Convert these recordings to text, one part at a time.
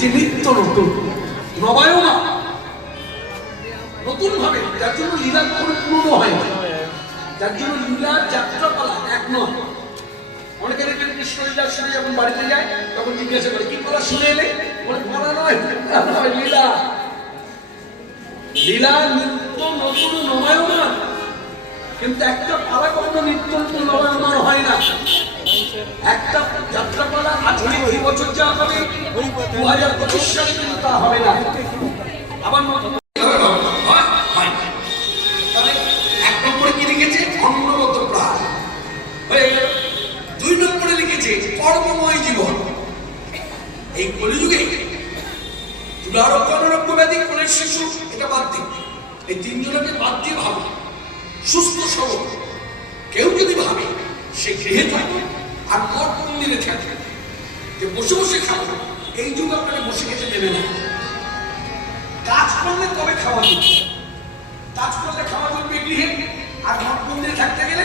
যে নিত্য নতুন নবায়মান নতুন ভাবে, যার জন্য লীলা কোনো পুরনো হয় না, যার জন্য লীলার যাত্রাপালা এক নয়। অনেকে দেখবেন কৃষ্ণলীলা শুনে যখন বাড়িতে যায় তখন জিজ্ঞাসা করে কি বলা শুনে এলে, বলে বলা নয়, লীলা। লীলা নিত্য নতুন নবায়মান, কিন্তু একটা পালা কখনো নিত্য নতুন নবায়মান হয় না। একটা যাত্রাপালা আজকে এই বছর যা হবে 2025 সালে কিন্তু তা হবে না। আবার নতুন এক নম্বরে কি লিখেছে? অন্নগত প্রাণ। 2 নম্বরে লিখেছে কর্মময় জীবন। এই কলিযুগে দুরারোগ্য অনারোগ্য ব্যাধি কোলের শিশু, এটা বাদ দিন, এই 3 জনকে বাদ দিয়ে ভাবো সুস্থ সবল কেউ যদি ভাবে সে গৃহে থাকে আর মঠ মন্দিরে থাকে, যে বসে বসে খাবো, এই যুগ আপনাকে বসে খেতে দেবে না। কাজ করলে তবে খাওয়া যাবে, কাজ করলে খাওয়া যাবে গৃহে, আর মঠ মন্দিরে থাকতে গেলে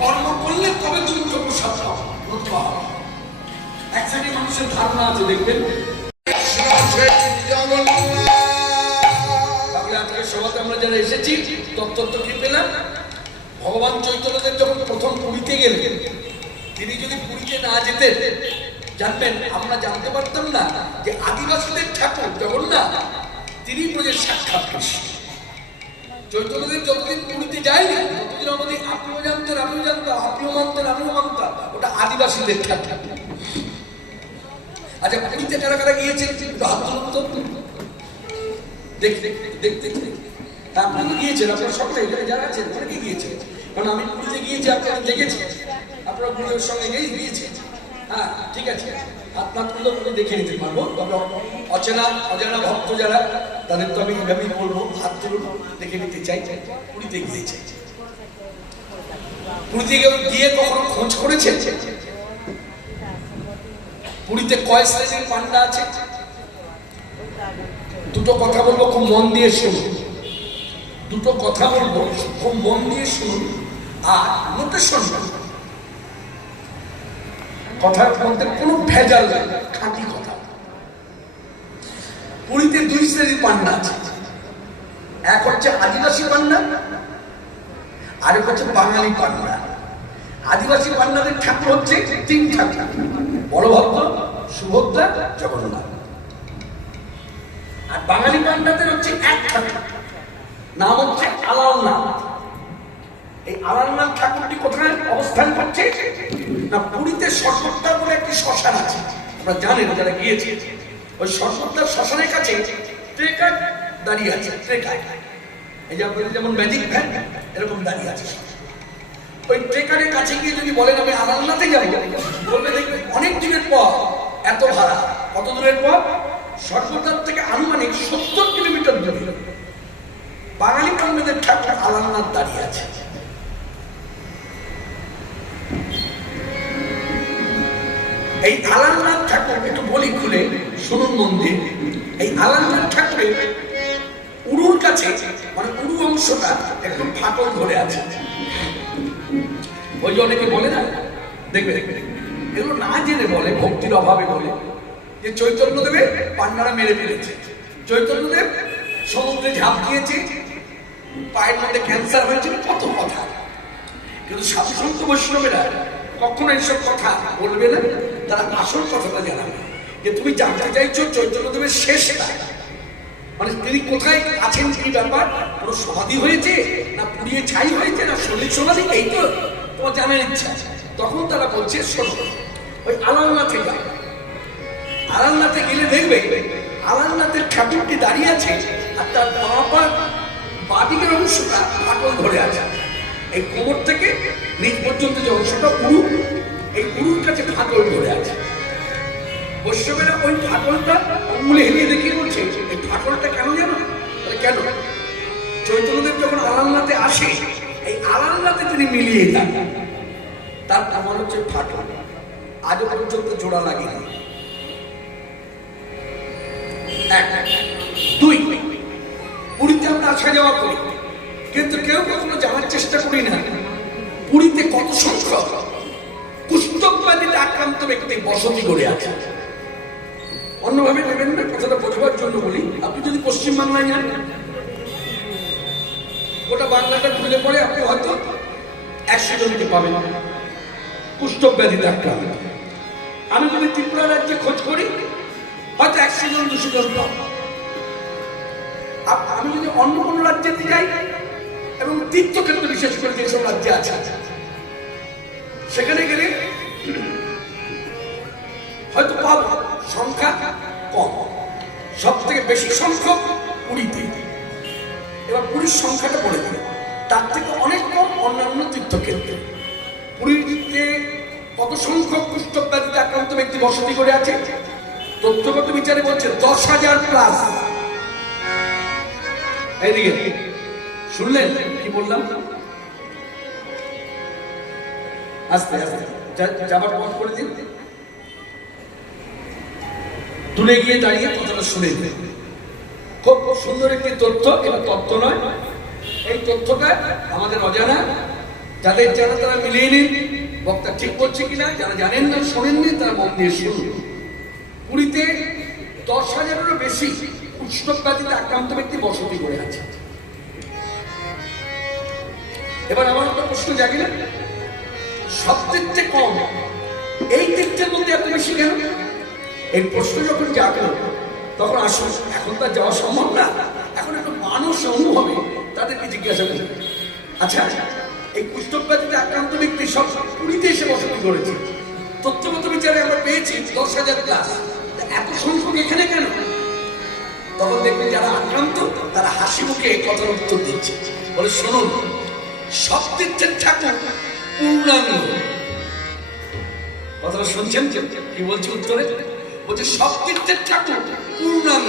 কর্ম করলে তবে তুমি প্রসাদ পাও। এক সাইডে মানুষের ধারণা আছে, দেখবেন। তাহলে আজকে সভাতে আমরা যারা এসেছি তত্ত্ব কি পেলাম? ভগবান চৈতন্যদেব যখন প্রথম পুরীতে গেলেন, তিনি যদি পুরীতে না যেতেন, জানবেন আমরা জানতে পারতাম না যে আদিবাসীদের ঠাকুর জগন্নাথ তিনি ব্রজের সাক্ষাৎ কৃষ্ণ। চৈতন্যদেব যতদিন পুরীতে যায়নি ততদিন আমাদের আপনিও জানতেন, আমিও জানতাম, আপনিও মানতেন, আমিও মানতাম, ওটা আদিবাসীদের ঠাকুর। আচ্ছা, পুরীতে কারা কারা গিয়েছেন হাত তুলুন তো, দেখতে দেখতে। আপনি তো গিয়েছেন, আপনারা সবাই এখানে যারা আছেন অনেকে গিয়েছেন, কারণ আমি পুরীতে গিয়েছি, আপনারা দেখেছি, আপনারা গুরুদেবের সঙ্গে গিয়েছেন। হ্যাঁ, ঠিক আছে, আপনার তুলে দেখে নিতে পারবো। তবে অজানা ভক্ত যারা, তাদের তো আমি এইভাবেই বলবো, হাত তুলুন, দেখে নিতে চাই। পুরীতে গিয়েছে, পুরীতে গিয়ে কখনো খোঁজ করেছেন পুরীতে কয় শ্রেণীর পান্ডা আছে? দুটো কথা বলবো, খুব মন দিয়ে শুনুন। দুটো কথা বলবো, খুব মন দিয়ে শুনুন আর নোটেশন করুন। কথার মধ্যে কোনো ভেজাল নেই, খাঁটি কথা। পুরীতে 2 শ্রেণীর পান্ডা আছে। এক হচ্ছে আদিবাসী পান্ডা, আরেক হচ্ছে বাঙালি পান্ডা। আদিবাসী পান্ডাদের ঠাকুর হচ্ছে 3 ঠাকুর, বলভদ্র, সুভদ্রা, জগন্নাথ। আর বাঙালি পান্ডাদের হচ্ছে 1 ঠাকুর, নাম হচ্ছে আলালনাথ। এই আলালনাথ ঠাকুরটি কোথায় অবস্থান করছে না, পুরীতে সর্বত্যার বলে একটি শ্মশান আছে, আপনারা জানেন যারা গিয়েছে। ওই সর্বত্যার শ্মশানের কাছে ট্রেকার দাঁড়িয়ে আছে। ট্রেকার, এই যে আপনাদের যেমন ম্যাজিক ভ্যান এরকম দাঁড়িয়ে আছে। ওই ট্রেকারের কাছে গিয়ে যদি বলেন আমি আলালনাথে যাবো, বলবে দেখবে অনেক দূরের পর, এত ভাড়া। কত দূরের পর? সর্বত্যার থেকে আনুমানিক 70 কিলোমিটার দূরে বাঙালি পান্ডাদের ঠাকুর আলালনাথ দাঁড়িয়ে আছে। এই আলালনাথ ঠাকুর, একটু বলি খুলে শুনুন মন দিয়ে। এই আলালনাথ ঠাকুরের উরুর কাছে, মানে উরু অংশটা একদম ফাটল ধরে আছে। ওই যে অনেকে বলে না, দেখবে এগুলো না জেনে বলে, ভক্তির অভাবে বলে যে চৈতন্যদেবের পান্ডারা মেরে ফেলেছে, চৈতন্যদেব সমুদ্রে ঝাঁপ দিয়েছে, পায়ের মধ্যে ক্যান্সার হয়েছে, কত কথা। কিন্তু সাধু সন্ত বৈষ্ণবেরা কখনো এইসব কথা বলবে না, তারা আসল কথাটা জানাবে যে তুমি জানতে চাইছো চৈতন্যদেবের শেষটা, মানে তিনি কোথায় আছেন, কি ব্যাপার, কোনো সমাধি হয়েছে না পুড়িয়ে ছাই হয়েছে না শরীর সমাধি, এই তো তোমার জানার ইচ্ছা। তখন তারা বলছে শোনো, ওই আলালনাথে যাও। আলালনাথে গেলে দেখবে আলালনাথের ঠাকুরটি দাঁড়িয়ে আছে আর তার বাদিকের অংশটা ফাটল ধরে আছে। এই কোমর থেকে নিচ পর্যন্ত যে অংশটা উরু, এই উরুর কাছে ফাটল ধরে আছে। বৈষ্ণবেরা ওই ফাটলটা আঙুলে হেলিয়ে দেখিয়ে বলছে এই ফাটলটা কেন জানো? কেন? চৈতন্যদেব যখন আলালনাথে আসে, এই আলালনাথে তিনি মিলিয়ে যান, তার নাম হচ্ছে ফাটল। আজও পর্যন্ত জোড়া লাগেনি। 1, 2, পুরীতে আমরা আসা যাওয়া করি, কিন্তু কেউ কখনো জানার চেষ্টা করি না পুরীতে কত সংখ্যক পুস্তকবাদীতে আক্রান্ত ব্যক্তি বসতি করে আছে। অন্যভাবে নেবেন না, কথাটা বোঝবার জন্য বলি। আপনি যদি পশ্চিমবাংলায় যান, ওটা বাংলাটা খুলে পড়ে আপনি হয়তো 100 জনকে পাবেন কুষ্ঠ ব্যাধিতে আক্রান্ত। আমি যদি ত্রিপুরা রাজ্যে খোঁজ করি হয়তো 100 জন 200 জন পাবো। আমি যদি অন্য কোনো রাজ্যে যাই এবং তীর্থক্ষেত্র বিশেষ করে যেসব রাজ্যে আছে সেখানে গেলে হয়তো পাবো, সংখ্যা কম। সব থেকে বেশি সংখ্যক পুরীতে। এবার পুরীর সংখ্যাটা বলে দিল, তার থেকে অনেক কম অন্যান্য তীর্থক্ষেত্রে। পুরীতে কত সংখ্যক কুষ্ঠব্যাধিতে আক্রান্ত ব্যক্তি বসতি করে আছে? তথ্যগত বিচারে বলছে 10,000 প্লাস। এইদিকে শুনলেন কি বললাম? আস্তে আস্তে যাবার পথ করে দিন, দূরে গিয়ে দাঁড়িয়ে কথাটা শুনে দিন। খুব সুন্দর একটি তথ্য, এটা তথ্য নয়, এই তথ্যটা আমাদের অজানা। যাদের জানা তারা মিলিয়ে নিন, বক্তা ঠিক করছে কিনা। যারা জানেন না, শোনেননি, তারা মন দিয়ে শুনুন। পুরীতে 10,000-এরও বেশি কুষ্ঠব্যাধিতে আক্রান্ত ব্যক্তি বসতি করে আছে। এবার আমার একটা প্রশ্ন জাগে না, সব তীর্থে কম, এই তীর্থের মধ্যে এত বেশি কেন? এই প্রশ্ন যখন জাগলো তখন আসুন, এখন তার যাওয়া সম্ভব না, এখন একটা মানুষ অনুভবে তাদেরকে জিজ্ঞাসা করবে, আচ্ছা এই কুষ্ঠব্যাধিতে আক্রান্ত ব্যক্তি সব পুরীতে এসে বসতি করেছে, তথ্যগত বিচারে আমরা পেয়েছি 10,000 প্লাস, এত সংখ্যক এখানে কেন? তখন দেখবেন যারা আক্রান্ত তারা হাসি মুখে কথার উত্তর দিচ্ছে, বলে শুনুন, সব তীর্থের ঠাকুর পূর্ণাঙ্গ। কথাটা শুনছেন কি বলছে উত্তরে? বলছে সব তীর্থের ঠাকুর পূর্ণাঙ্গ,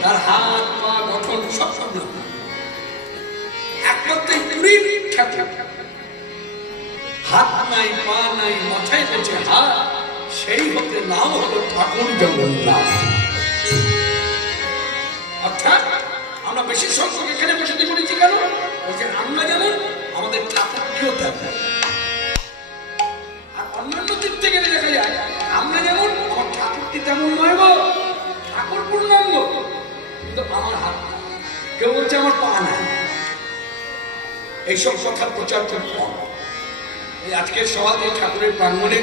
তার হাত পা গঠন সব পূর্ণাঙ্গ। একমাত্র পুরীর ঠাকুর হাত নাই, পা নাই, মাথায় পেছে হাত, সেই হতে নাম হলো ঠাকুর জগন্নাথ। অর্থাৎ আমরা বেশি সংখ্যক এখানে বসতি করেছি কেন? বলছে আমরা যেমন আমাদের ঠাকুরকেও তেমন। আর অন্যান্য তীর্থে গেলে দেখা যায় আমরা যেমন আমার ঠাকুরটি তেমন নয় গো, ঠাকুর পূর্ণাঙ্গ কিন্তু আমার হাত, কেউ বলছে আমার পা নাই। এইসব কথার প্রচার খুব কম। এই আজকের সভা এই ঠাকুরের প্রাঙ্গণে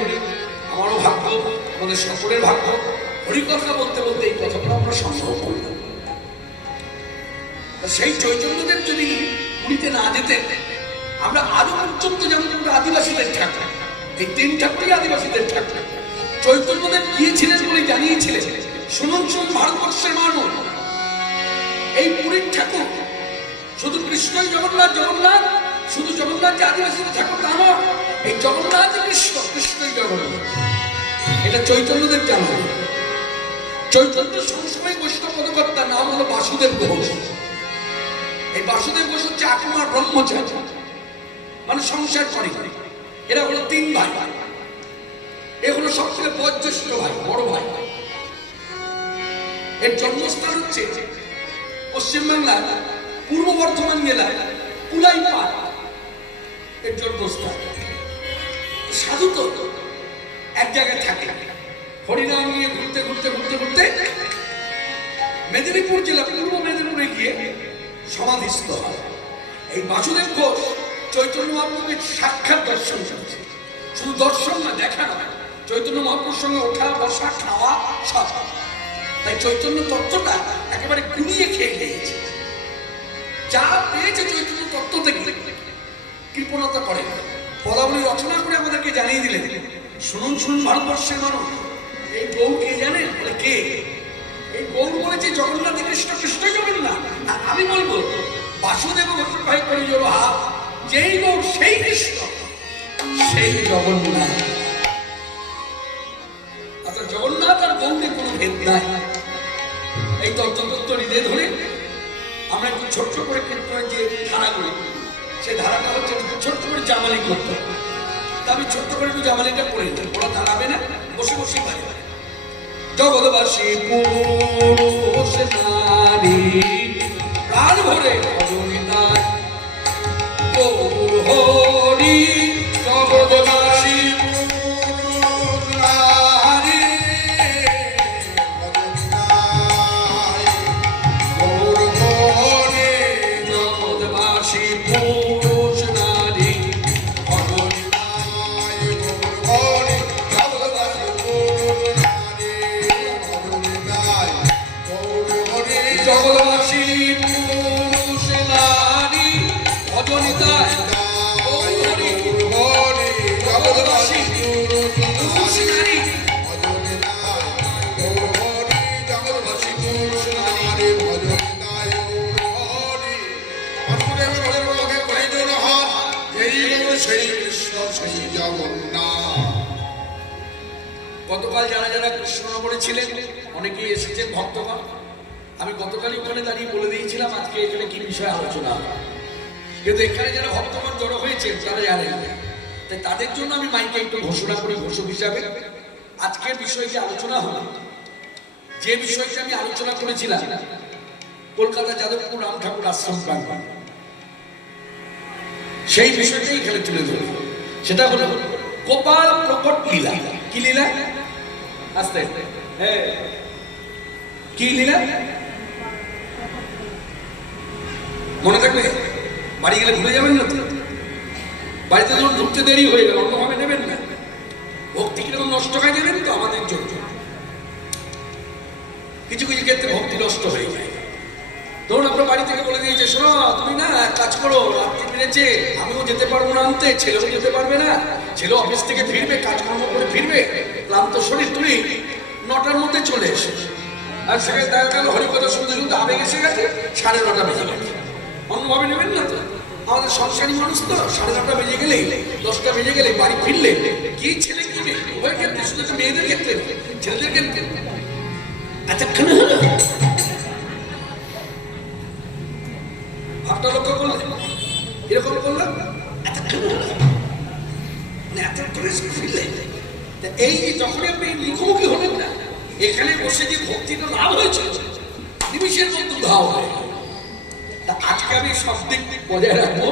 আমারও ভাগ্য, আমাদের সকলের ভাগ্য, হরিকথা বলতে বলতে এই কথাগুলো আমরা সম্ভব করলাম। সেই চৈতন্যদেব যদি পুরীতে না যেতেন, আমরা আরো পর্যন্ত যেমন আদিবাসীদের ঠাকুর, এই 3 ঠাকুরই আদিবাসীদের ঠাকুর। চৈতন্যদেব গিয়েছিলেন বলে জানিয়েছিলেন, শুনুন শুনুন ভারতবর্ষের মানুষ, এই পুরীর ঠাকুর শুধু কৃষ্ণই জগন্নাথ, জগন্নাথ শুধু জগন্নাথ যে আদিবাসীদের ঠাকুর তা নয়, এই জগন্নাথ কৃষ্ণ, কৃষ্ণই জগন্নাথ, এটা চৈতন্যদেব জানেন। চৈতন্য সংস্কারী বৈষ্ণব পদকর্তার নাম হলো বাসুদেব ঘোষ। এই বাসুদেব ঘোষ হচ্ছে আকুমার ব্রহ্মচারী, মানে সংসার করে। এরা হলো 3 ভাই, এ হলো সবথেকে বয়োজ্যেষ্ঠ ভাই, বড় ভাই। এর জন্মস্থান হচ্ছে পশ্চিমবাংলার পূর্ব বর্ধমান জেলার কুলাইপাড়, এর জন্মস্থান। সাধু তো এক জায়গায় থাকে, হরিনাম নিয়ে ঘুরতে ঘুরতে ঘুরতে ঘুরতে মেদিনীপুর জেলা, পূর্ব মেদিনীপুরে গিয়ে সমাধিস্থ হয়। এই বাসুদেব ঘোষ চৈতন্য মহাপ্রভুকে সাক্ষাৎ দর্শন করেছে। শুধু দর্শন না, দেখা না, চৈতন্য মহাপ্রভুর সঙ্গে ওঠা বসা খাওয়া সব। তাই চৈতন্য তত্ত্বটা একেবারে গুলিয়ে খেয়ে গিয়েছে। যা পেয়েছে চৈতন্য তত্ত্ব থেকে কৃপণতা করে, পদাবলী রচনা করে আমাদেরকে জানিয়ে দিলেন, শুনুন শুনুন ভারতবর্ষের মানুষ, এই গৌর কে জানেন? বলে কে? এই গৌর বলেছে জগন্নাথ কৃষ্ণ, কৃষ্ণ জগন্নাথ। আর আমি বলবো বাসুদেব ভাই করে হাত, যেই গৌর সেই কৃষ্ণ, সেই জগন্নাথ। অর্থাৎ জগন্নাথ আর গৌরে কোনো ভেদ নাই। এই তত্ত্ব হৃদয়ে ধরে আমরা একটু ছোট্ট করে কীর্তনের যে ধারা করি, সেই ধারাটা হচ্ছে ছোট্ট করে জামালি করতে হবে। তা আমি ছোট্ট করে একটু জামালিটা করে নিই, ওরা দাঁড়াবে না, বসে বসেই পারে। জগৎবাসী পুরুষ নারী প্রাণ ভরে ভজনিতায় গৌর হরি, জগৎবাসী পুরুষ নারী গতকাল যারা যারা কৃষ্ণনগরে ছিলেন অনেকেই এসেছেন ভক্তগণ। আমি গতকালই ওখানে দাঁড়িয়ে বলে দিয়েছিলাম আজকে এখানে কি বিষয়ে আলোচনা হবে, কিন্তু এখানে যারা ভক্তগণ জড়ো হয়েছেন তারা জানেন, তাই তাদের জন্য আমি মাইকে একটু ঘোষণা করি ঘোষক হিসাবে। আজকের বিষয়ে যে আলোচনা হলো, যে বিষয়টা আমি আলোচনা করেছিলাম কলকাতা যাদবপুর রাম ঠাকুর আশ্রম প্রাঙ্গণ, সেই বিষয়টাই এখানে তুলে ধরব। সেটা হলো গোপাল প্রকট লীলা। কি লীলা? আস্তে কি লীলা মনে থাকবে? বাড়ি গেলে ভুলে যাবেন না তো? বাড়িতে যখন ঢুকতে দেরি হয়ে গেল অন্যভাবে নেবেন না, ভক্তি কিরকম নষ্ট হয়ে যাবেন তো আমাদের জন্য। কিছু কিছু ক্ষেত্রে ভক্তি নষ্ট হয়ে যায়। ধরুন আপনার বাড়ি থেকে বলে দিয়েছে, শোনো তুমি না কাজ করো, রাত্রি বেড়েছে, আমিও যেতে পারবো না আনতে, ছেলেও যেতে পারবে না, ছেলে অফিস থেকে ফিরবে, কাজকর্ম করে ফিরবে, ক্লান্ত শরীর, তুমি 9টার মধ্যে চলে এসে। আর সেখানে দেখা গেল হরিকথা শুনতে শুনতে আবেগ এসে গেছে, 9:30 বেজে গেছে। অন্যভাবে নেবেন না তো? আমাদের সংসারী মানুষ তো, 9:30 বেজে গেলেই 10টা বেজে গেলে বাড়ি ফিরলে কি ছেলে কি মেয়ে, উভয় ক্ষেত্রে, শুধু মেয়েদের ক্ষেত্রে, ছেলেদের ক্ষেত্রে আচ্ছা কেন হলো ভাবটা লক্ষ্য করলে এরকম করলাম, এত করে ফিরলে এই যখনই আপনি মুখোমুখি হলেন না, এখানে বসে যে ভক্তিটা লাভ হয়েছে নিমিষের মধ্যে ধাও হয়। আজকে আমি সব দিক বজায় রাখবো,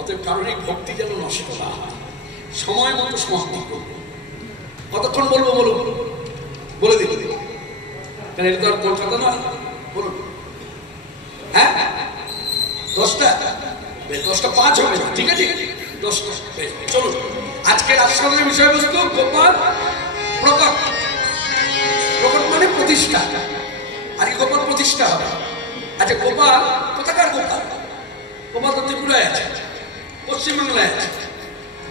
অতএব কারণ এই ভক্তি যেন নষ্ট না হয়, সময় মতো সমাপ্তি করবো। কতক্ষণ বলবো বলুন, বলে দিন, কারণ এটা তো আর কলকাতা নয়। বলুন হ্যাঁ 10:05 হবে, ঠিক আছে 10টা। চলুন, আজকের আশ্রমের বিষয়বস্তু গোপাল প্রকট। প্রকট মানে প্রতিষ্ঠা, আজকে গোপাল প্রতিষ্ঠা হবে। আচ্ছা গোপাল কোথাকার গোপাল? গোপাল তো ত্রিপুরায় আছে, পশ্চিমবাংলায় আছে।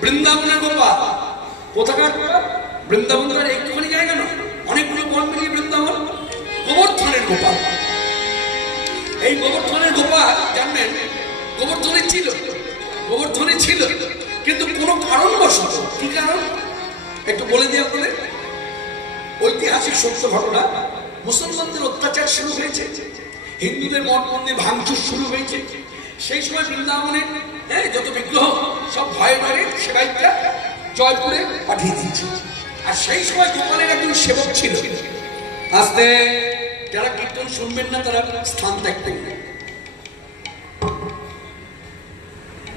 বৃন্দাবনের গোপাল কোথাকার গোপাল? বৃন্দাবন তো আর একটুখানি জায়গা না, অনেকগুলো বন মিলিয়ে বৃন্দাবন। গোবর্ধনের গোপাল, এই গোবর্ধনের গোপাল জানবেন গোবর্ধনে ছিল, গোবর্ধনে ছিল, কিন্তু কোনো কারণবশত, কি কারণ একটু বলে দিই আপনাদের। ঐতিহাসিক সত্য ঘটনা, মুসলমানদের অত্যাচার শুরু হয়েছে, হিন্দুদের মঠ মন্দির ভাঙচুর শুরু হয়েছে। সেই সময় বৃন্দাবনে যত বিগ্রহ সব ভয়ে ভয়ে সেবাইটা জয়পুরে পাঠিয়ে দিয়েছে। আর সেই সময় গোপালের একজন সেবক ছিল। আস্তে যারা কীর্তন শুনবেন না তারা স্থান ত্যাগ করবে,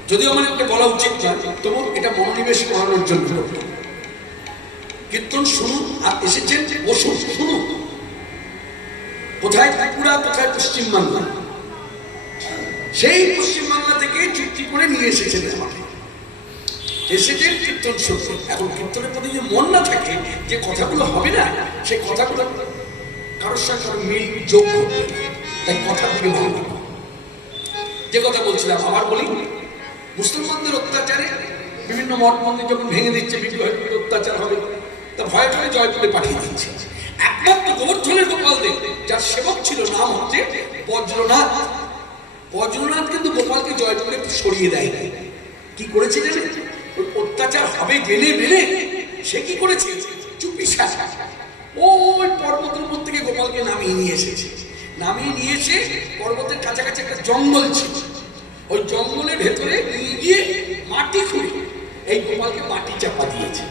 যদিও আমার একটা বলা উচিত নয়, তবু এটা মনোনিবেশ করানোর জন্য কীর্তন শুনুন। আর এসেছেন বসুন, শুনুন। কোথায় ত্রিপুরা, কোথায় পশ্চিমবাংলা, সেই পশ্চিমবাংলা থেকে চুক্তি করে নিয়ে এসেছেন আমাকে, এসেছেন কীর্তন শুনতে। এখন কীর্তনের প্রতি যে মন না থাকে, যে কথাগুলো হবে না, সেই কথাগুলো কারোর সঙ্গে কারো মিল যোগ করবে, তাই কথা থেকে মন রাখো। যে কথা বলছিলাম আবার বলি, মুসলমানদের অত্যাচারে বিভিন্ন মঠ মন্দির যখন ভেঙে দিচ্ছে, বিগ্রহের অত্যাচার হবে, তা ভয়ে ভয়ে জয়পুরে পাঠিয়ে দিচ্ছে। একমাত্র গোবর্ধনের গোপাল দেব, যার সেবক ছিল, নাম হচ্ছে বজ্রনাথ। বজ্রনাথ কিন্তু গোপালকে জয়পুরে সরিয়ে দেয়। কি করেছে জানেন? অত্যাচার হবে জেনে মেনে সে কি করেছে? চুপি সাজা ওই পর্বতের উপর থেকে গোপালকে নামিয়ে নিয়ে এসেছে। নামিয়ে নিয়ে এসে পর্বতের কাছাকাছি একটা জঙ্গল ছিল, ওই জঙ্গলের ভেতরে নিয়ে গিয়ে মাটি খুঁড়ে এই গোপালকে মাটি চাপা দিয়েছে।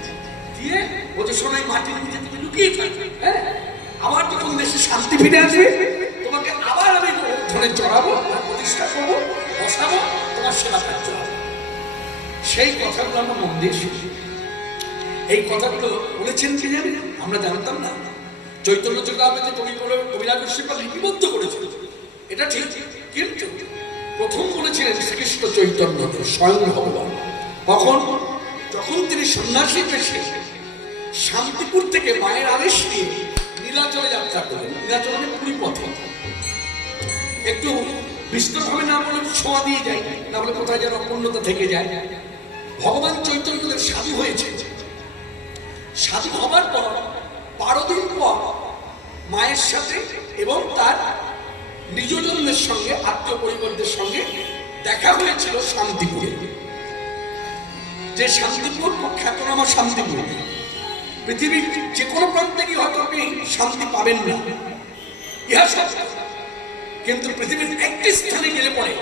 দিয়ে ওদের সময় মাটির নিচে তুমি লুকিয়ে থাকবে, হ্যাঁ, আবার যখন দেশে শান্তি ফিরে আসবে তোমাকে আবার আমি ধরে চড়াবো, প্রতিষ্ঠা করবো, বসাবো, তোমার সেবা কার্য হবে। সেই কথাগুলো আমরা মন দিয়ে শুনি। এই কথাগুলো বলেছেন কি জানেন? আমরা জানতাম না। চৈতন্য চরিতামৃতে কবিরাজ গোস্বামী লিপিবদ্ধ করেছিল, এটা ঠিক, কিন্তু প্রথম বলেছিলেন শ্রীকৃষ্ণ চৈতন্যদেব স্বয়ং ভগবান। কখন? যখন তিনি সন্ন্যাসী বেশে শান্তিপুর থেকে মায়ের আদেশ নিয়ে নীলাচলে যাত্রা করলেন। নীলাচল মানে পুরী পথে। একটু বিস্তৃতভাবে না বলে ছোঁয়া দিয়ে যায়, না বলে কোথায় যেন অপূর্ণতা থেকে যায়। ভগবান চৈতন্যদেব সাধু হয়েছে। সাধু হবার পর 12 দিন পর মায়ের সাথে এবং তার নিজজনদের সঙ্গে, আত্মীয় পরিবারদের সঙ্গে দেখা হয়েছিল শান্তিপুরে। যে শান্তিপুর খ্যাতনামা শান্তিপুর, পৃথিবীর যে কোনো প্রান্তে গিয়ে হয়তো আপনি শান্তি পাবেন না, ইহা সত্য। কিন্তু পৃথিবীর একটি স্থানে গেলে পরে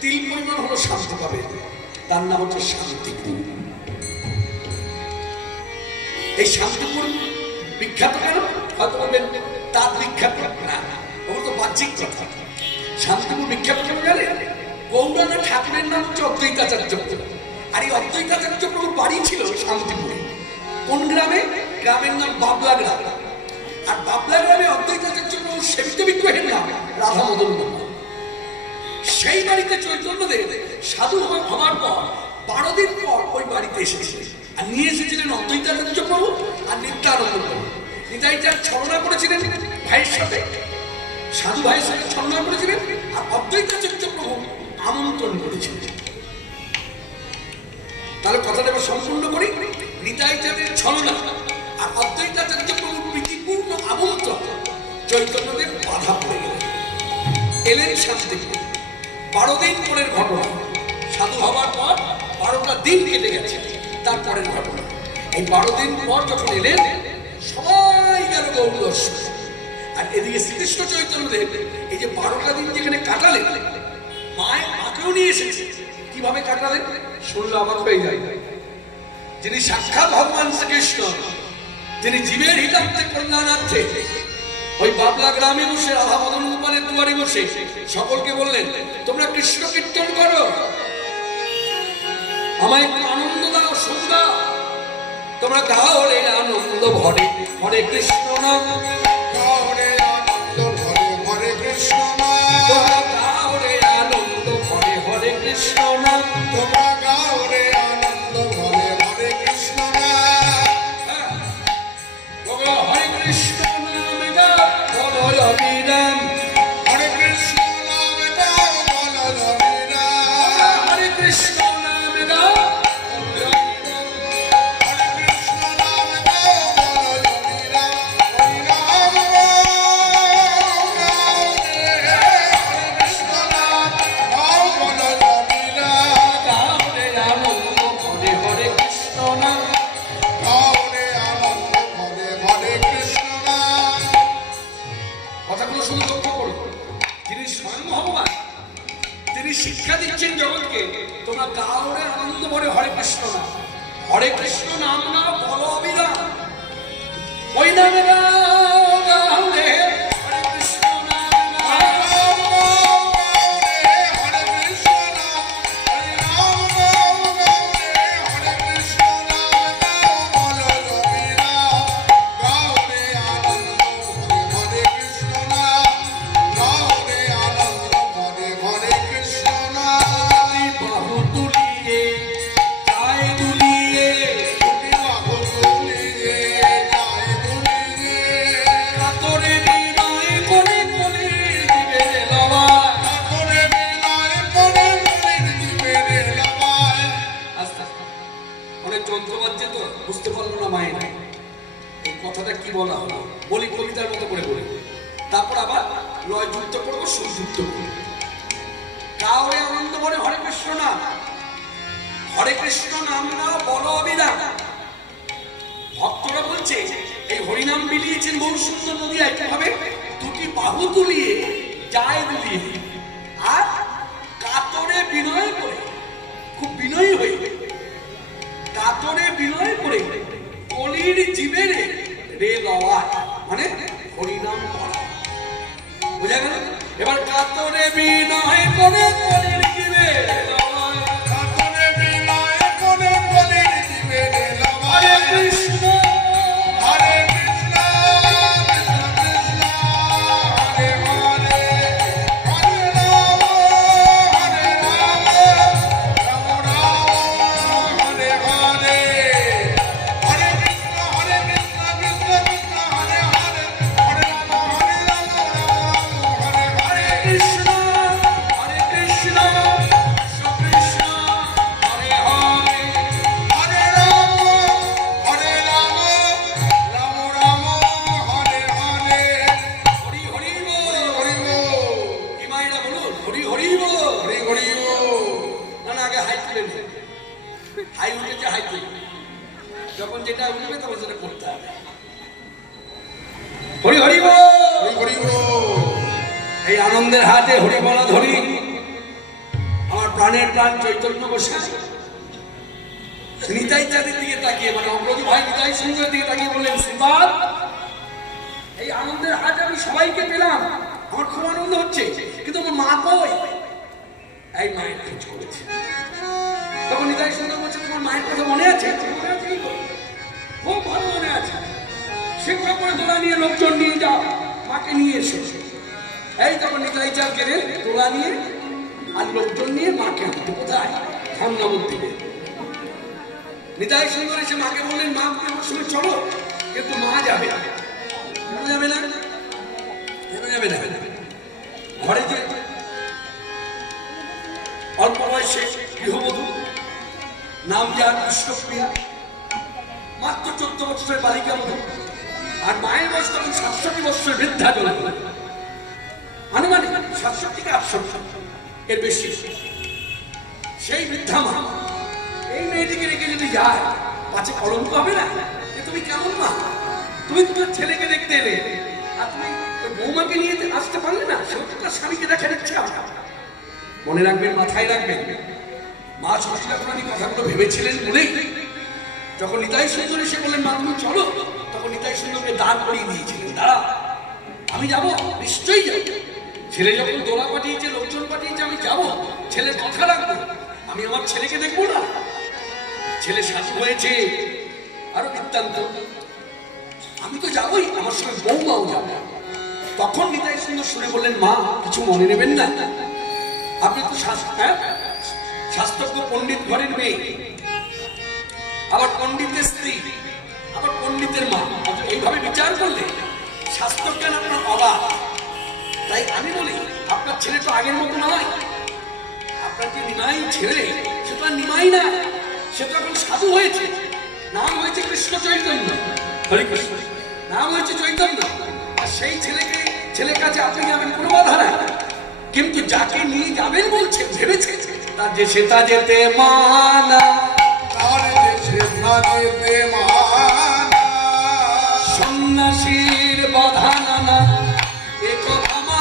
তিল পরিমাণ হলো শান্তি পাবে, তার নাম হচ্ছে শান্তিপুর। এই শান্তিপুর বিখ্যাত কেন? হয়তো বলবেন তার বিখ্যাত না, ওগুলো তো বাহ্যিক কথা। শান্তিপুর বিখ্যাত কেন জানেন? গৌরাঙ্গ ঠাকুরের নাম হচ্ছে অদ্বৈতাচার্য, আর এই অদ্বৈতাচার্য প্রভুর বাড়ি ছিল শান্তিপুরে। কোন গ্রামে? গ্রামের নাম বাবলা গ্রাম। আর বাবলা গ্রামে অদ্বৈতাচার্য প্রভুর সেবিত বিগ্রহের নাম রাধা মদন মোহন। সেই বাড়িতে চৈতন্যদেব সাধু হওয়ার পর 12 দিন পর ওই বাড়িতে এসেছিলেন, আর নিয়ে এসেছিলেন অদ্বৈতাচার্য প্রভু আর নিত্যানন্দ প্রভু। নিতাইচার ছলনা করেছিলেন ভাইয়ের সাথে, সাধু ভাইয়ের সাথে ছলনা করেছিলেন, আর অদ্বৈতাচার্য প্রভু আমন্ত্রণ করেছিলেন। তাহলে কথাটা এবার সম্পূর্ণ করি। নিতাইচাঁদের ছলনা আর অদ্বৈতাচার্য প্রভুর প্রীতিপূর্ণ আমন্ত্রণ, চৈতন্যদেব বাধা পড়ে গেলেন, এলেন শান্তিপুর। 12 দিন পরের ঘটনা। সাধু হবার পর 12টা দিন কেটে গেছে, তারপরের ঘটনা। এই 12 দিন পর যখন এলেন, সবাই গেল গৌর দর্শন। আর এদিকে শ্রীকৃষ্ণ চৈতন্যদেব এই যে 12টা দিন যেখানে কাটালেন, মাকেও নিয়ে এসেছে। কিভাবে কাটালেন শুনলে অবাক হয়ে যায়। যিনি সাক্ষাৎ ভগবান শ্রীকৃষ্ণ, তিনি জীবের হিতার্থে কল্যাণার্থে ওই বাবলা গ্রামে বসে রাধা মদন গোপালের দুয়ারে বসে সকলকে বললেন, তোমরা কৃষ্ণ কীর্তন করো, আমায় একটু আনন্দ দাও, সুখ দাও। তোমরা গাও রে আনন্দ ভরে হরে কৃষ্ণ নাম, গাও রে আনন্দ ভরে হরে কৃষ্ণ নাম, তোমরা গাও রে আনন্দ ভরে হরে কৃষ্ণ নাম, তোমরা গাও রে আনন্দ ভরে হরে কৃষ্ণ নাম। হরে কৃষ্ণ নাম গাও বলো অবিরাম, হরে কৃষ্ণ নাম গাও বলো অবিরাম, হরে কৃষ্ণ নাম গাও হরে কৃষ্ণ নাম গাও বলো অবিরাম। হরি নাম গাও রে হরে কৃষ্ণ নাম গাও বলো অবিরাম, গাও রে আনন্দ ভরে হরে কৃষ্ণ নাম। গাও রে আনন্দ ভরে হরে কৃষ্ণ নাম। কথাগুলো শুধু লক্ষ্য করো, যিনি স্বয়ং ভগবান, তিনি শিক্ষা দিচ্ছেন জগৎকে, তোমরা গাও রে আনন্দ ভরে হরে কৃষ্ণ নাম, হরে কৃষ্ণ নাম না বলো অবিরাম, ওই নামে গাও গাও রে হরে কৃষ্ণ নাম গাও। বাহু তুলিয়ে যায় দুলিয়ে, কাতরে বিনয় করে কলির দিবে লওয়ায়। আস্তে আস্তে অনেক যন্ত্র বাজছে তো বুঝতে পারলো না মায়ের এই কথাটা কি বলা হলো। বলি কবিতার মতো করে বলি, তারপর আবার লয় যুক্ত করবো, সুর যুক্ত করবো। কাউরে আনন্দ বলে হরে কৃষ্ণ নাম, হরে কৃষ্ণ নাম না বলো অবিরাম। ভক্তরা বলছে এই হরিনাম বিলিয়েছেন বহু সুন্দর নদী একইভাবে দুটি বাহু তুলিয়ে যায় দুলিয়ে, আর কাতরে বিনয় করে, খুব বিনয়ী হয়ে কাতরে বিনয় করে কলির জীবের রে লওয়া, মানে হরিনাম করা। বুঝা গেল? এবার কাতরে বিনয় করে কলির জীবের লওয়া, হরে কৃষ্ণ হরে কৃষ্ণ কৃষ্ণ কৃষ্ণ হরে হরে হরে রাম হরে রাম রাম রাম হরে হরে, হরে কৃষ্ণ কৃষ্ণ কৃষ্ণ হরে হরে, হরে রাম রাম রাম হরে হরে। কৃষ্ণ হরে কৃষ্ণ তখন সেটা করতে হবে। হরি হরি বল। হরি হরি বল। এই আনন্দের হাতে হরি বলা ধরি আমার প্রাণের প্রাণ চৈতন্য গোসাই নিতাই চাঁদের দিকে তাকিয়ে, মানে অগ্রজ ভাই নিতাই সুন্দরের দিকে তাকিয়ে বললেন, শ্রীপাদ, এই আনন্দের হাত আমি সবাইকে পেলাম, আমার খুব আনন্দ হচ্ছে, কিন্তু আমার মা কই? এই মায়ের খোঁজ করেছে। তখন নিতাই সুন্দর বলছে, তোমার মায়ের কথা মনে আছে? মনে আছে, খুব ভালো মনে আছে। শিক্ষা করে তোলা নিয়ে লোকজন নিয়ে যাও, মাকে নিয়ে এসো। এই তখন নিতাই চাঁদ গেলেন তোলা নিয়ে আর লোকজন নিয়ে মাকে আনতে। কোথায়? ধামনগর দিকে। নিতাই সুন্দর এসে মাকে বললেন, মা তুমি আমার সঙ্গে চলো। কিন্তু মা যাবে না। কেন যাবে না? কেন যাবে না? ঘরে যে অল্প বয়সে গৃহবধূ, নাম যার কৃষ্ণপ্রিয়া, মাত্র 14 বছরের বালিকা বধূ, আর মায়ের বয়স তখন 67 বছরের বৃদ্ধা জনক, আনুমানিক 67 থেকে 68 এর বেশি। সেই বৃদ্ধা মা এই মেয়েটিকে রেখে যদি যায়, পাছে কলঙ্ক হবে না? যে তুমি কেমন মা, তুমি তোমার ছেলেকে দেখতে এলে আর তুমি ওই বৌমাকে নিয়ে আসতে পারলে না? সেও তো তার স্বামীকে দেখা দিচ্ছে। মনে রাখবেন, মাথায় রাখবেন, মা সচিদাপ্রাণী কথাগুলো ভেবেছিলেন বলেই যখন নিতাই সুন্দর এসে বললেন, মা তুমি চলো, তখন নিতাই সুন্দরকে দাঁড় করিয়ে দিয়েছিলেন। দাঁড়া, আমি যাবো, নিশ্চয়ই যাবো। ছেলে যখন দোলা পাঠিয়েছে, লোকজন পাঠিয়েছে, আমি যাবো, ছেলের কথা রাখবো। আমি আমার ছেলেকে দেখবো না? ছেলে সাধু হয়েছে, আরো বৃত্তান্ত। আমি তো যাবোই, আমার সঙ্গে বৌমাও যাবো। তখন নিতাই সুন্দর শুনে বললেন, মা কিছু মনে নেবেন না, আপনি তো শাস্ত্রজ্ঞ পণ্ডিত ঘরের মেয়ে, আবার পণ্ডিতের স্ত্রী, আবার পণ্ডিতের মা। এইভাবে বিচার করলে শাস্ত্রজ্ঞান আপনার অবাধ। তাই আমি বলি, আপনার ছেলে তো আগের মতো নয়। আপনার যে নিমাই ছেলে, সে তো আর নিমাই না, সে তো এখন সাধু হয়েছে। নাম হয়েছে কৃষ্ণ চৈতন্য, হরে কৃষ্ণ, নাম হয়েছে চৈতন্য। আর সেই ছেলের কাছে আপনি যাবেন, কোনো বাধা নাই। কিন্তু যাকে নিয়ে যাবেন বলছে, ভেবেছে তার যে সেটা যেতে মানা, তার যে সেটা যেতে মানা, সন্ন্যাসীর বাধা নানা, এ কথা মা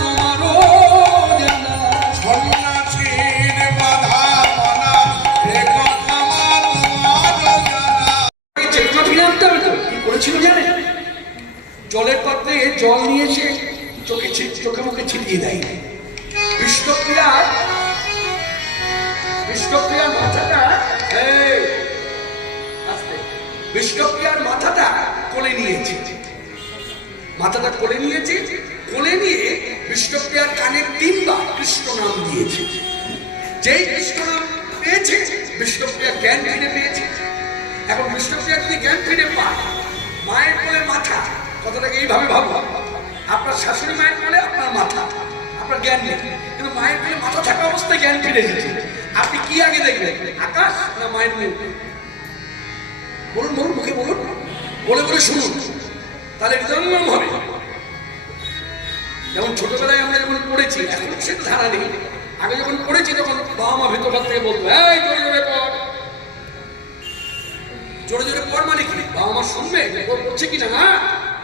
তোমারও জানা। সন্ন্যাসীর বাধা মানা, এ কথা মা তোমারও জানা। এই চেতনা ফিরে আনতে হবে তো। কি করেছিল জানেন? জলের পাত্রে জল নিয়ে এসে চোখে মুখে ছিটিয়ে দেয়। বিষ্ণুপ্রিয়ার মাথাটা, বিষ্ণুপ্রিয়ার মাথাটা কোলে নিয়েছে। মাথাটা কোলে নিয়েছে, কোলে নিয়ে বিষ্ণুপ্রিয়ার কানে 3 বার কৃষ্ণ নাম দিয়েছে। যেই কৃষ্ণ নাম পেয়েছে, বিষ্ণুপ্রিয়া জ্ঞান ফিরে পেয়েছে। এখন বিষ্ণুপ্রিয়া যদি জ্ঞান ফিরে পায়, মায়ের কোলে মাথা, কথাটাকে এইভাবে ভাবো, আপনার শাশুড়ি মায়ের কোলে আপনার মাথা, আপনার জ্ঞান নেই, কিন্তু মায়ের কোলে মাথা থাকা অবস্থায় জ্ঞান ফিরে এসেছে। আপনি কি আগে দেখবেন, আকাশ না মায়ের মুখ? বলুন বলুন, মুখে বলুন, বলে বলে শুনুন, তাহলে হৃদয়ঙ্গম হবে। যেমন ছোটবেলায় আমরা যখন পড়েছি, এখন সেটা ধারা নেই, আগে যখন পড়েছি তখন বাবা মা ভেতর থেকে বলতো, এই জোরে জোরে পড়, জোরে জোরে পড়। মানে কি, বাবা মা শুনবে পড়ছে কিনা? না,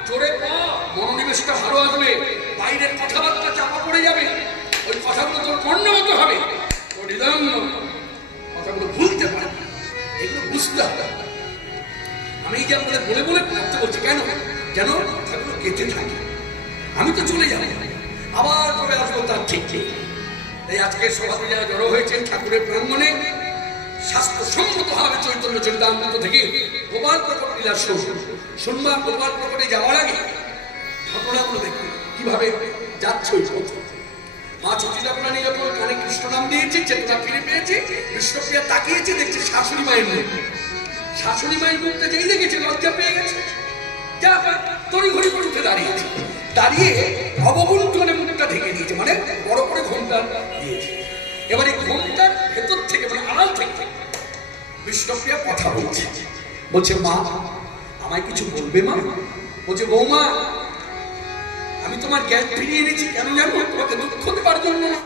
জোরে পড়, মনোনিবেশটা ভালো আসবে, বাইরের কথাবার্তা চাপা পড়ে যাবে, ওই কথাগুলো তোর কর্ণগত হবে, তোর হৃদয়ঙ্গম, কথাগুলো ভুলতে পারবে, এগুলো বুঝতে হবে। আমি এই যে আপনাদের বলে বলে পড়তে বলছি কেন? যেন কথাগুলো কেটে থাকে। আমি তো চলে যাবো, আবার কবে আসবো তার ঠিক ঠিক। তাই আজকে সভাতে যারা জড়ো হয়েছেন ঠাকুরের প্রাঙ্গণে, শাস্ত্রসম্মতভাবে চৈতন্য চরিতামৃত থেকে গোপাল প্রকট লীলা শুনবা। গোপাল প্রকটে যাওয়ার আগে ঘটনাগুলো দেখুন কিভাবে যাচ্ছে ওই পথ। মা সচিদাপ্রাণী যখন কানে কৃষ্ণ নাম দিয়েছে, চেতনা ফিরে পেয়েছে, বিষ্ণুপ্রিয়া তাকিয়েছে, দেখছে শাশুড়ি মায়ের মুখ। শাশুড়ি মায়ের মুখটা যেই দেখেছে, লজ্জা পেয়ে গেছে, যা তড়ি ঘড়ি করে উঠে দাঁড়িয়েছে, দাঁড়িয়ে অবগুণ্ঠনে মুখটা ঢেকে দিয়েছে, মানে বড় করে ঘোমটা দিয়েছে। এবার এই ঘোমটার ভেতর থেকে, মানে আড়াল থেকে বিষ্ণুপ্রিয়া কথা বলছে, বলছে, মা আমায় কিছু বলবে? মা বলছে, বৌমা আমি তোমার জ্ঞান ফিরিয়ে এনেছি, কেন জানো? তোমাকে দুঃখ দেবার জন্য না।